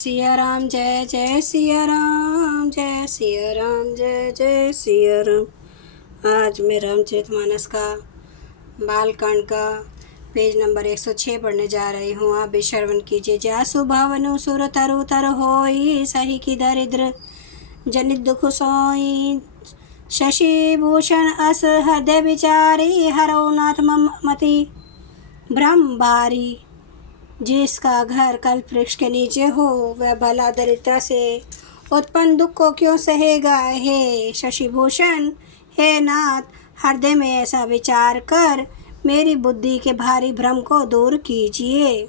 सिया राम जय जय सिया राम, जय सिया राम जय जय सिया राम। आज मैं रामचरितमानस का बालकांड का पेज नंबर 106 पढ़ने जा रही हूँ। आप भी श्रवण कीजिए। जासु भावनु सुर तरु तर होई, सही की दरिद्र जनित दुख सोई। शशि भूषण अस हृदय विचारी, हरौ नाथ मति ब्रह्म बारी। जिसका घर कल्प वृक्ष के नीचे हो, वह भला दरिद्रता से उत्पन्न दुख को क्यों सहेगा। हे शशिभूषण, हे नाथ, हृदय में ऐसा विचार कर मेरी बुद्धि के भारी भ्रम को दूर कीजिए।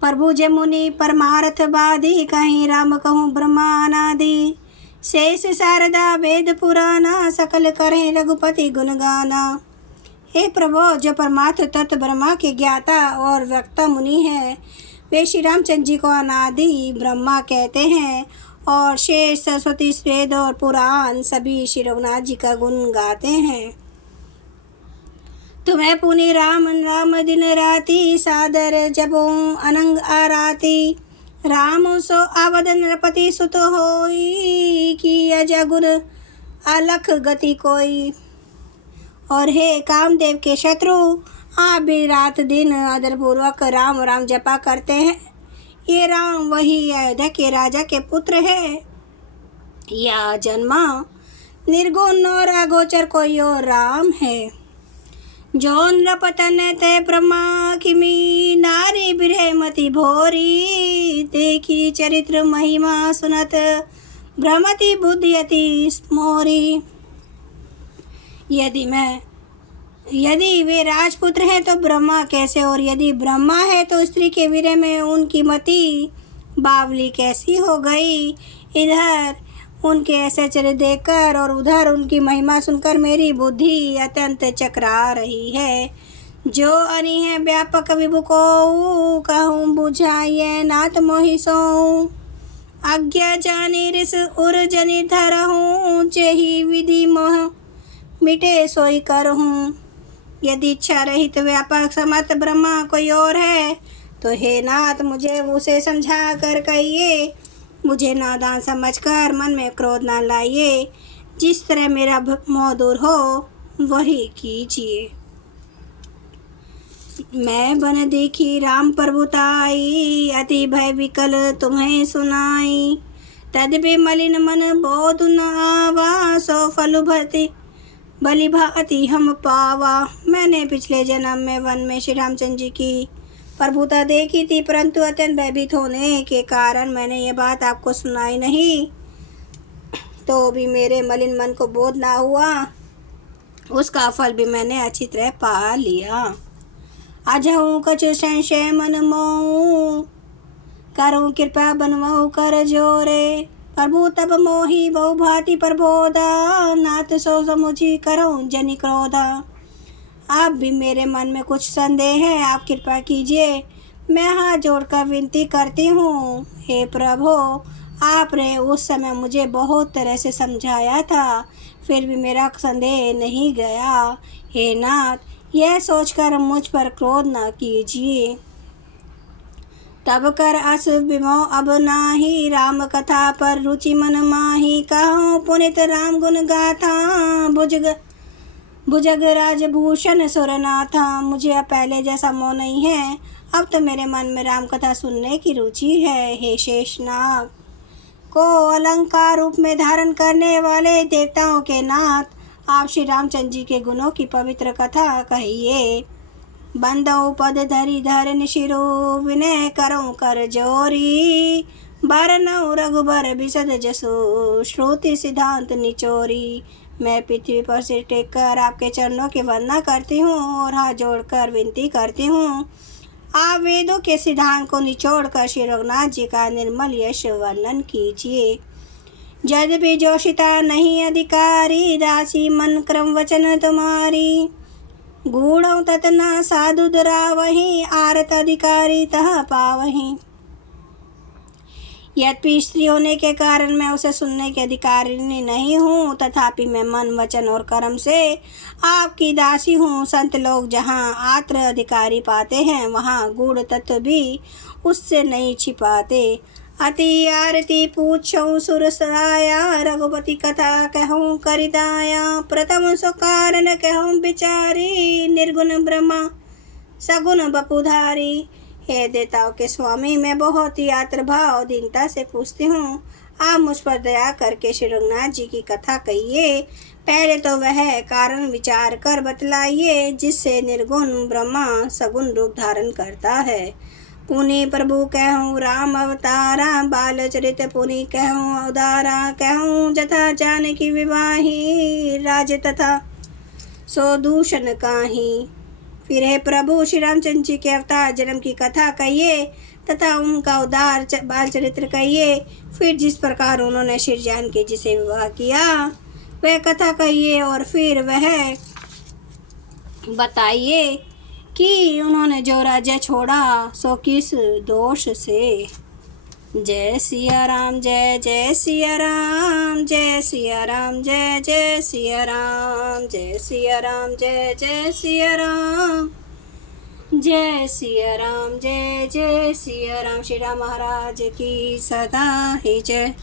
प्रभु जे मुनि परमार्थवादी, कहीं राम कहूँ ब्रह्मानादि। शेष शारदा वेद पुराना, सकल करें रघुपति गुणगाना। हे प्रभु, जो परमार्थ तत्व ब्रह्मा के ज्ञाता और वक्ता मुनि है, वे श्री रामचंद्र जी को अनादि ब्रह्मा कहते हैं और शेष सरस्वती वेद और पुराण सभी श्री रघुनाथ जी का गुण गाते हैं। तुम्हें पुनि राम राम दिन राति, सादर जबो अनंग आराती। राम सो आवदन नरपति सुत होई, की अजगुण अलख गति कोई। और हे कामदेव के शत्रु, आप भी रात दिन आदरपूर्वक राम राम जपा करते हैं। ये राम वही अयोध्या के राजा के पुत्र है, या जन्मा निर्गुण और अगोचर कोई और राम है। जो नृपतन ते ब्रह्मा किमी, नारी बिरहमति भोरी। देखी चरित्र महिमा सुनत, भ्रमति बुद्धि अति मोरी। यदि वे राजपुत्र हैं तो ब्रह्मा कैसे, और यदि ब्रह्मा है तो स्त्री के विरह में उनकी मति बावली कैसी हो गई। इधर उनके ऐसे चरित्र देखकर और उधर उनकी महिमा सुनकर मेरी बुद्धि अत्यंत चकरा रही है। जो अनि है व्यापक विभु को, कहूँ बुझाइए नाथ मोहि सोऊं। आज्ञा जानी रिस उर जनि धरहूँ, जेहि विधि मोह मिटे सोई करहूँ। यदि इच्छा रहित व्यापक समर्थ ब्रह्मा कोई और है, तो हे नाथ मुझे उसे समझा कर कहिए। मुझे नादान समझकर मन में क्रोध न लाइए। जिस तरह मेरा मोह दूर हो वही कीजिए। मैं बन देखी राम प्रभुताई, अति भय विकल तुम्हें सुनाई। तद्भि मलिन मन बोध न आवा, सो फल भति बलि भांति हम पावा। मैंने पिछले जन्म में वन में श्री रामचंद्र जी की प्रभुता देखी थी, परंतु अत्यंत भयभीत होने के कारण मैंने ये बात आपको सुनाई नहीं। तो भी मेरे मलिन मन को बोध ना हुआ, उसका फल भी मैंने अच्छी तरह पा लिया। अजहूँ कछु संशय मन मोहूँ, करूँ कृपा बनवाऊँ कर जोरे। प्रभु तब मोहि बहु भांति प्रबोधा, नाथ सो समुझी करूँ जनि क्रोधा। आप भी मेरे मन में कुछ संदेह है, आप कृपा कीजिए। मैं हाथ जोड़कर विनती करती हूँ। हे प्रभु, आपने उस समय मुझे बहुत तरह से समझाया था, फिर भी मेरा संदेह नहीं गया। हे नाथ, यह सोचकर मुझ पर क्रोध न कीजिए। तब कर अस विमो अब नाही, राम कथा पर रुचि मन माही। कहूँ पुनित राम गुण गाथा, भुजग राजभूषण सुरनाथा। मुझे अब पहले जैसा मोह नहीं है, अब तो मेरे मन में राम कथा सुनने की रुचि है। हे शेषनाग को अलंकार रूप में धारण करने वाले देवताओं के नाथ, आप श्री रामचंद्र जी के गुणों की पवित्र कथा कहिए। बंदौ पद धरि धरन शिरो, विनय करऊँ कर जोरी। बरनऊ रघुबर बिसद जसो, श्रुति सिद्धांत निचोरी। मैं पृथ्वी पर सिर टेक कर आपके चरणों की वंदना करती हूँ और हाथ जोड़कर विनती करती हूँ। आप वेदों के सिद्धांत को निचोड़कर श्री रघुनाथ जी का निर्मल यश वर्णन कीजिए। जद भी जोशिता नहीं अधिकारी, दासी मन क्रम वचन तुम्हारी। गूढ़ ततना साधु दुरावही, आरत अधिकारी तह पावही। यद्यपि स्त्री होने के कारण मैं उसे सुनने के अधिकारिणी नहीं हूँ, तथापि मैं मन वचन और कर्म से आपकी दासी हूँ। संत लोग जहाँ आत्र अधिकारी पाते हैं, वहाँ गूढ़ तत्व भी उससे नहीं छिपाते। अति आरती पूछो सुर सराया, रघुपति कथा कहूँ करिताया। प्रथम सो कारण कहूँ विचारी, निर्गुण ब्रह्मा सगुण बपुधारी। हे देवताओं के स्वामी, मैं बहुत ही आतुरभाव दीनता से पूछती हूँ, आप मुझ पर दया करके श्री रघुनाथ जी की कथा कहिए। पहले तो वह कारण विचार कर बतलाइए, जिससे निर्गुण ब्रह्मा सगुण रूप धारण करता है। पुनि प्रभु कहूँ राम अवतारा, बाल चरित पुनि कहूँ उदारा। कहूँ जथा जानकी विवाही, राज तथा सो दूषण काहि। फिर हे प्रभु श्री रामचंद्र जी के अवतार जन्म की कथा कहिए तथा उनका उदार बाल चरित्र कहिए। फिर जिस प्रकार उन्होंने श्री जानकी जी से विवाह किया वह कथा कहिए, और फिर वह बताइए कि उन्होंने जो राज्य छोड़ा सो किस दोष से। जय सिया राम, जय जय सिया राम, जय सिया राम, जय जय सिया राम, जय सिया राम, जय जय सिया राम, जय सिया राम, जय जय सिया राम। श्री राम महाराज की सदा ही जय।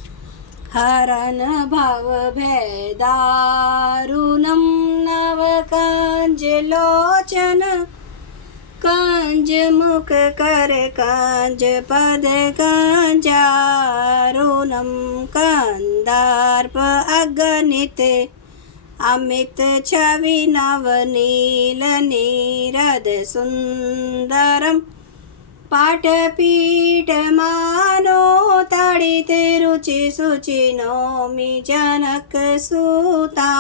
हरन भव भय दारुणम, नव कंज लोचन, कंज मुख कर कंज पद कंजारुणम। कंदार्प अगणित अमित छवि नवनील नीरद सुंदरम। पाटपीठ मानो तड़ित रुचि सुचि नौमि जनक सुता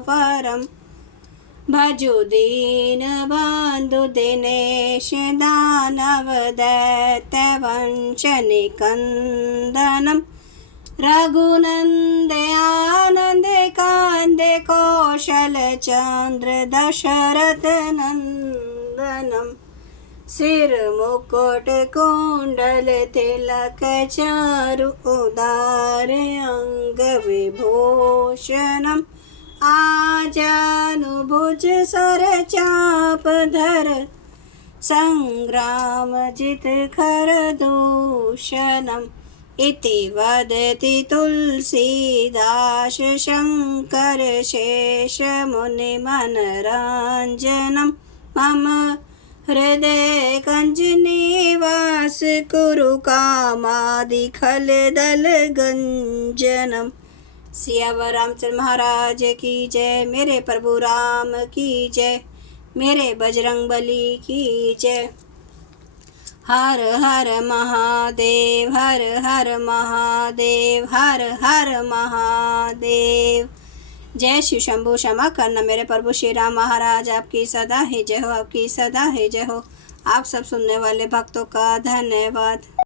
परम। भजो दीन बंधु दिनेश दानव दैत्य वंश निकंदनम। रघुनंद आनंद कांद कौशल चंद्र दशरथ नंदनम। सिर मुकुट कुंडल तिलक चारु उदार अंग विभूषणम। आजानुभुज सर चाप धर, संग्राम जित खर दूषणम। इति वदति तुलसीदास शंकर शेष मुनि मनरंजनम। मम हृदय कंज निवास कुरु कामादि खल दल गंजनम। सियावर रामचंद्र महाराज की जय। मेरे प्रभु राम की जय। मेरे बजरंगबली की जय। हर हर महादेव, हर हर महादेव, हर हर महादेव। जय शिव शंभु। क्षमा करना मेरे प्रभु श्री राम महाराज, आपकी सदा ही जय हो, आपकी सदा ही जय हो। आप सब सुनने वाले भक्तों का धन्यवाद।